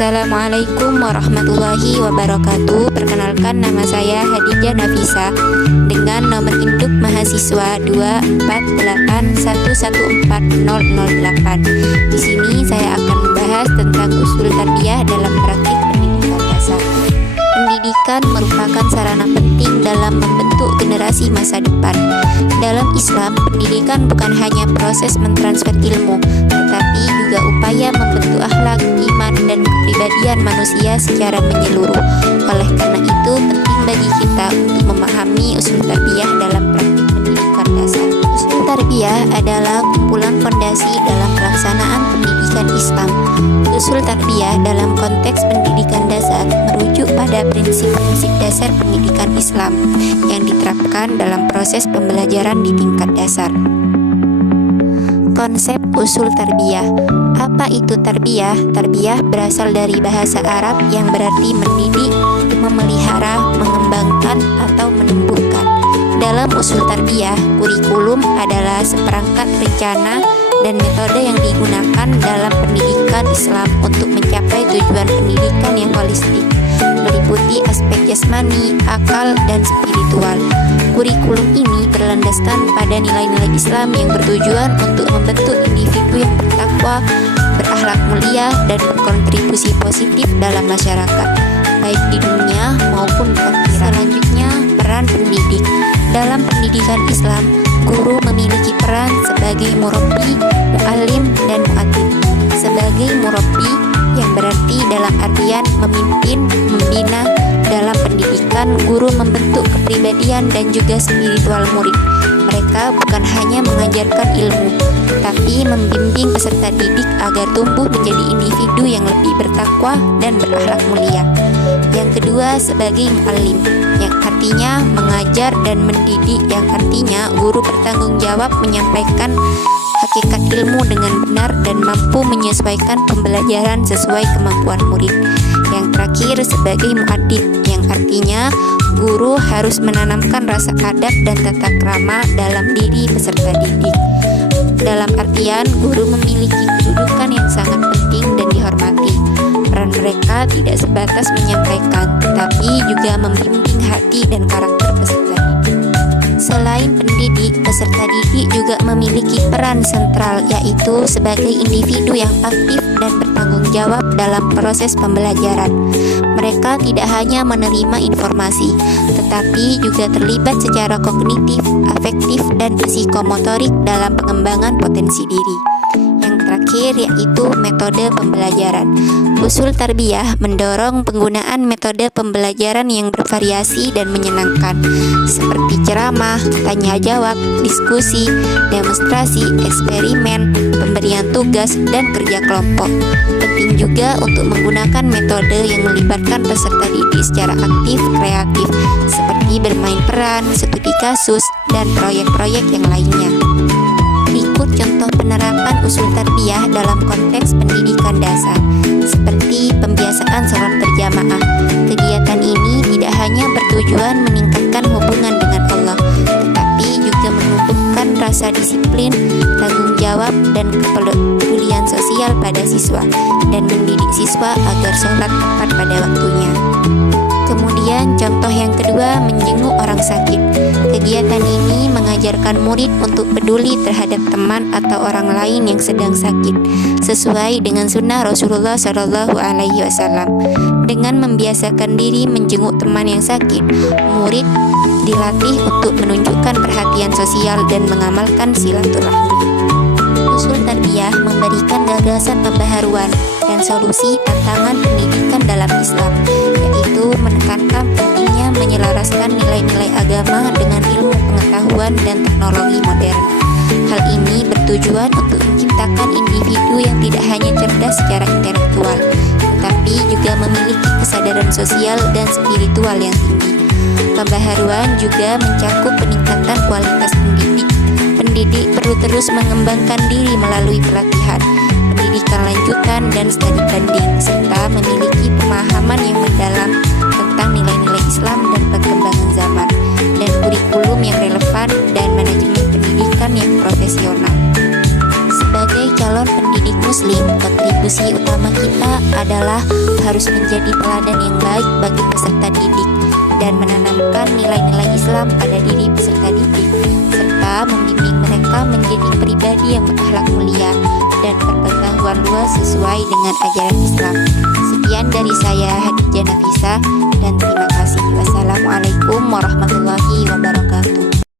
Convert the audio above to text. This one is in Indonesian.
Assalamualaikum warahmatullahi wabarakatuh. Perkenalkan, nama saya Hadijah Nafisa dengan nomor induk mahasiswa 248114008. Di sini saya akan membahas tentang usul tarbiyah dalam praktik pendidikan dasar. Pendidikan merupakan sarana penting dalam membentuk generasi masa depan. Dalam Islam, pendidikan bukan hanya proses mentransfer ilmu, tetapi juga upaya membentuk akhlak, iman, dan kepribadian manusia secara menyeluruh. Oleh karena itu, penting bagi kita untuk memahami usul tarbiyah dalam praktik pendidikan dasar. Usul tarbiyah adalah kumpulan fondasi dalam pelaksanaan pendidikan Islam. Usul tarbiyah dalam konteks pendidikan dasar merujuk pada prinsip-prinsip dasar pendidikan Islam yang diterapkan dalam proses pembelajaran di tingkat dasar. Konsep usul tarbiyah. Apa itu tarbiyah? Tarbiyah berasal dari bahasa Arab yang berarti mendidik, memelihara, mengembangkan, atau menumbuhkan. Dalam usul tarbiyah, kurikulum adalah seperangkat rencana dan metode yang digunakan dalam pendidikan Islam untuk mencapai tujuan pendidikan yang holistik, meliputi aspek jasmani, akal, dan spiritual. Kurikulum ini berlandaskan pada nilai-nilai Islam yang bertujuan untuk membentuk individu yang bertakwa, berakhlak mulia, dan berkontribusi positif dalam masyarakat, baik di dunia maupun di akhirat. Selanjutnya, peran pendidik. Dalam pendidikan Islam, guru memiliki peran sebagai murabbi, muallim, dan mu'addib. Sebagai murabbi, yang berarti dalam artian memimpin, membina. Dalam pendidikan, guru membentuk kepribadian dan juga spiritual murid. Mereka bukan hanya mengajarkan ilmu, tapi membimbing peserta didik agar tumbuh menjadi individu yang lebih bertakwa dan berakhlak mulia. Yang kedua, sebagai muallim, yang artinya mengajar dan mendidik, yang artinya guru bertanggung jawab menyampaikan hakikat ilmu dengan benar dan mampu menyesuaikan pembelajaran sesuai kemampuan murid. Yang terakhir, sebagai mu'addib, yang artinya guru harus menanamkan rasa adab dan tata krama dalam diri peserta didik. Dalam artian, guru memiliki kedudukan yang sangat penting dan dihormati. Peran mereka tidak sebatas menyampaikan, tetapi juga membimbing hati dan karakter peserta didik. Selain pendidik, peserta didik juga memiliki peran sentral, yaitu sebagai individu yang aktif dan bertanggung jawab dalam proses pembelajaran. Mereka tidak hanya menerima informasi, tetapi juga terlibat secara kognitif, afektif, dan psikomotorik dalam pengembangan potensi diri. Yang terakhir yaitu metode pembelajaran. Usul tarbiyah mendorong penggunaan metode pembelajaran yang bervariasi dan menyenangkan, seperti ceramah, tanya jawab, diskusi, demonstrasi, eksperimen, pemberian tugas, dan kerja kelompok. Penting juga untuk menggunakan metode yang melibatkan peserta didik secara aktif, kreatif, seperti bermain peran, studi kasus, dan proyek-proyek yang lainnya. Berikut contoh penerapan usul tarbiyah dalam konteks pendidikan dasar, seperti pembiasaan sholat berjamaah. Kegiatan ini tidak hanya bertujuan meningkatkan hubungan dengan Allah, tetapi juga menumbuhkan rasa disiplin, tanggung jawab, dan kepedulian sosial pada siswa, dan mendidik siswa agar sholat tepat pada waktunya. Kemudian contoh yang kedua, menjenguk orang sakit. Kegiatan ini mengajarkan murid untuk peduli terhadap teman atau orang lain yang sedang sakit, sesuai dengan sunnah Rasulullah SAW. Dengan membiasakan diri menjenguk teman yang sakit, murid dilatih untuk menunjukkan perhatian sosial dan mengamalkan silaturahmi. Usul tarbiyah memberikan gagasan pembaharuan dan solusi tantangan pendidikan dalam Islam, yaitu menekankan pentingnya menyelaraskan nilai-nilai agama dengan ilmu pengetahuan dan teknologi modern. Hal ini bertujuan untuk menciptakan individu yang tidak hanya cerdas secara intelektual, tetapi juga memiliki kesadaran sosial dan spiritual yang tinggi. Pembaharuan juga mencakup peningkatan kualitas pendidik. Pendidik perlu terus mengembangkan diri melalui pelatihan, pendidikan lanjutan, dan studi banding, serta memiliki pemahaman yang mendalam tentang nilai-nilai Islam dan perkembangan zaman, dan kurikulum yang relevan dan manajemen pendidikan yang profesional. Sebagai calon pendidik muslim, kontribusi kontribusi utama kita adalah harus menjadi teladan yang baik bagi peserta didik dan menanamkan nilai-nilai Islam pada diri peserta didik, serta membimbing mereka menjadi pribadi yang berakhlak mulia dan berpengetahuan luas sesuai dengan ajaran Islam. Sekian dari saya, Hadijah Nafisa, dan terima kasih. Wassalamualaikum warahmatullahi wabarakatuh.